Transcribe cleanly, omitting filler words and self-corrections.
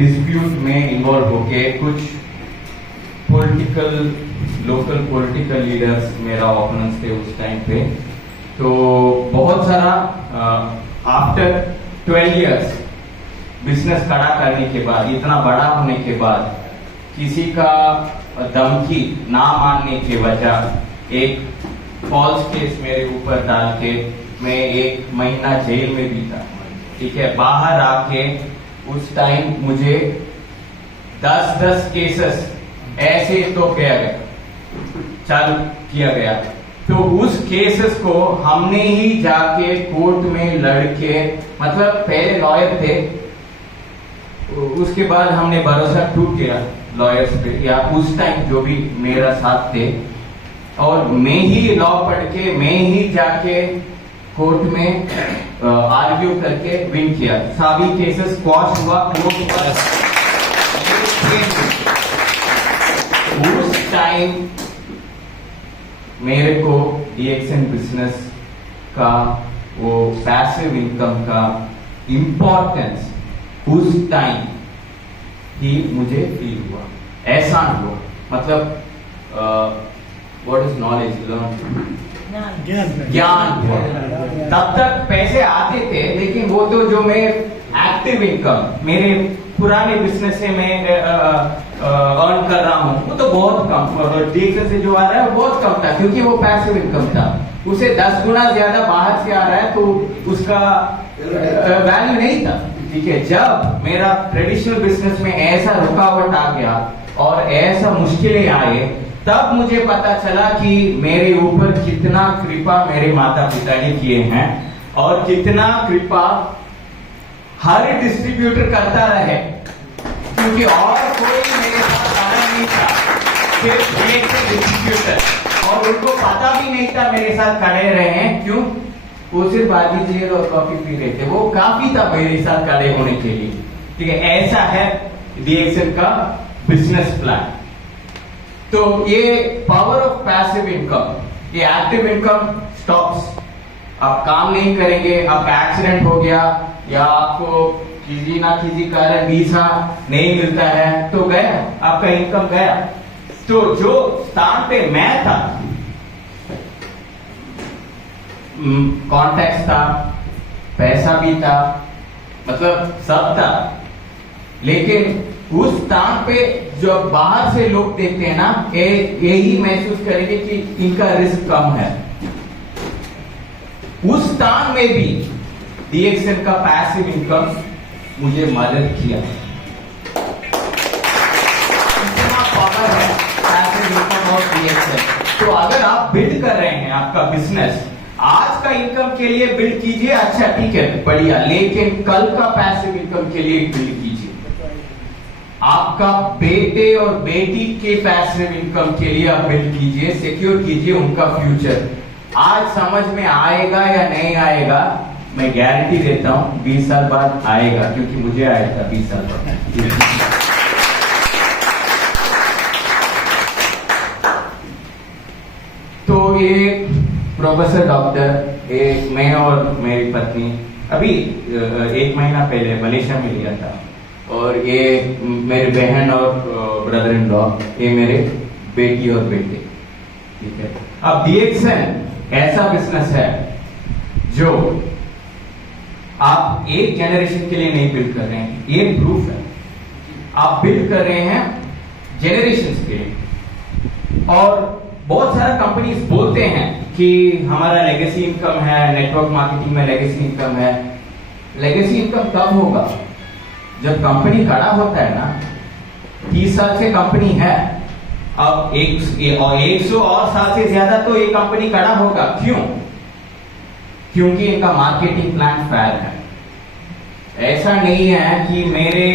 Dispute में involve होके कुछ लोकल पॉलिटिकल लीडर्स मेरा ओपोनेंट्स थे उस टाइम पे। तो बहुत सारा आफ्टर 12 इयर्स बिजनेस खड़ा करने के बाद, इतना बड़ा होने के बाद, किसी का धमकी ना मानने की वजह एक फॉल्स केस मेरे ऊपर डाल के मैं 1 महीना जेल में बीता। ठीक है, बाहर आके उस टाइम मुझे 10 केसेस ऐसे तो चालू किया गया। तो उस केसेस को हमने ही जाके कोर्ट में लड़के, मतलब पहले लॉयर थे, उसके बाद हमने भरोसा टूट गया लॉयर्स पे, या उस टाइम जो भी मेरा साथ थे, और मैं ही लॉ पढ़ के मैं ही जाके कोर्ट में आर्ग्यू करके विन किया। सभी केसेस क्वॉश हुआ, कोर्ट हुआ। उस टाइम मेरे को डीएक्सएन बिजनेस का वो पैसिव इनकम का इम्पोर्टेंस उस टाइम ही मुझे फील हुआ, एहसास हुआ। मतलब व्हाट इज नॉलेज, ज्ञान। तब तक पैसे आते थे, लेकिन वो तो जो मैं एक्टिव इनकम मेरे पुराने बिजनेस से मैं अर्न कर रहा हूँ, वो तो बहुत कम, डीएक्सएन से जो आ रहा है वो बहुत कम था, क्योंकि वो पैसिव इनकम था। उसे 10 गुना ज्यादा बाहर से आ रहा है, तो उसका वैल्यू नहीं था। ठीक है, जब मेरा ट्रेडिशनल बिजनेस में ऐसा रुकावट आ गया और ऐसा मुश्किलें आए, तब मुझे पता चला कि मेरे ऊपर कितना कृपा मेरे माता पिता ने किए हैं, और कितना कृपा हर डिस्ट्रीब्यूटर करता रहे, क्योंकि और कोई मेरे साथ आना नहीं था, सिर्फ एक डिस्ट्रीब्यूटर, और उनको पता भी नहीं था मेरे साथ खड़े रहे हैं। क्यों? वो सिर्फ बाजी और कॉफी पी रहे थे, वो काफी था मेरे साथ खड़े होने के लिए। ठीक है, ऐसा है डीएक्सएन का बिजनेस प्लान। तो ये पावर ऑफ पैसिव इनकम, ये एक्टिव इनकम स्टॉप्स। आप काम नहीं करेंगे, आपका एक्सीडेंट हो गया, या आपको किसी ना किसी कारण वीजा नहीं मिलता है, तो गया, आपका इनकम गया। तो जो स्थान पे मैं था, कॉन्टैक्ट था, पैसा भी था, मतलब सब था, लेकिन उस स्थान पे जो बाहर से लोग देखते हैं ना, यही महसूस करेंगे कि इनका रिस्क कम है। उस स्थान में भी डीएक्सएन का पैसिव इनकम मुझे मदद किया। इतना पावर है पैसिव इनकम और डीएक्सएन। तो अगर आप बिल्ड कर रहे हैं आपका बिजनेस, आज का इनकम के लिए बिल्ड कीजिए, अच्छा ठीक है, बढ़िया, लेकिन कल का पैसिव इनकम के लिए बिल्ड कीजिए। आपका बेटे और बेटी के पैसिव इनकम के लिए आप बिल्ड कीजिए, सिक्योर कीजिए उनका फ्यूचर। आज समझ में आएगा या नहीं आएगा, मैं गारंटी देता हूं 20 साल बाद आएगा, क्योंकि मुझे आया था 20 साल बाद। तो ये प्रोफेसर डॉक्टर, एक मैं और मेरी पत्नी अभी 1 महीना पहले मलेशिया में लिया था, और ये मेरे बहन और ब्रदर इन लॉ, ये मेरे बेटी और बेटे। ठीक है, अब डीएक्सएन ऐसा बिजनेस है जो आप एक जनरेशन के लिए नहीं बिल्ड कर रहे हैं, ये प्रूफ है। आप बिल्ड कर रहे हैं जनरेशन के लिए। और बहुत सारा कंपनीज बोलते हैं कि हमारा लेगेसी इनकम है, नेटवर्क मार्केटिंग में लेगेसी इनकम है। लेगेसी इनकम कब होगा? जब कंपनी खड़ा होता है ना, 30 साल से कंपनी है, अब 100 और साल से ज्यादा तो ये कंपनी खड़ा होगा। क्यों? क्योंकि इनका मार्केटिंग प्लान फेयर है। ऐसा नहीं है कि मेरे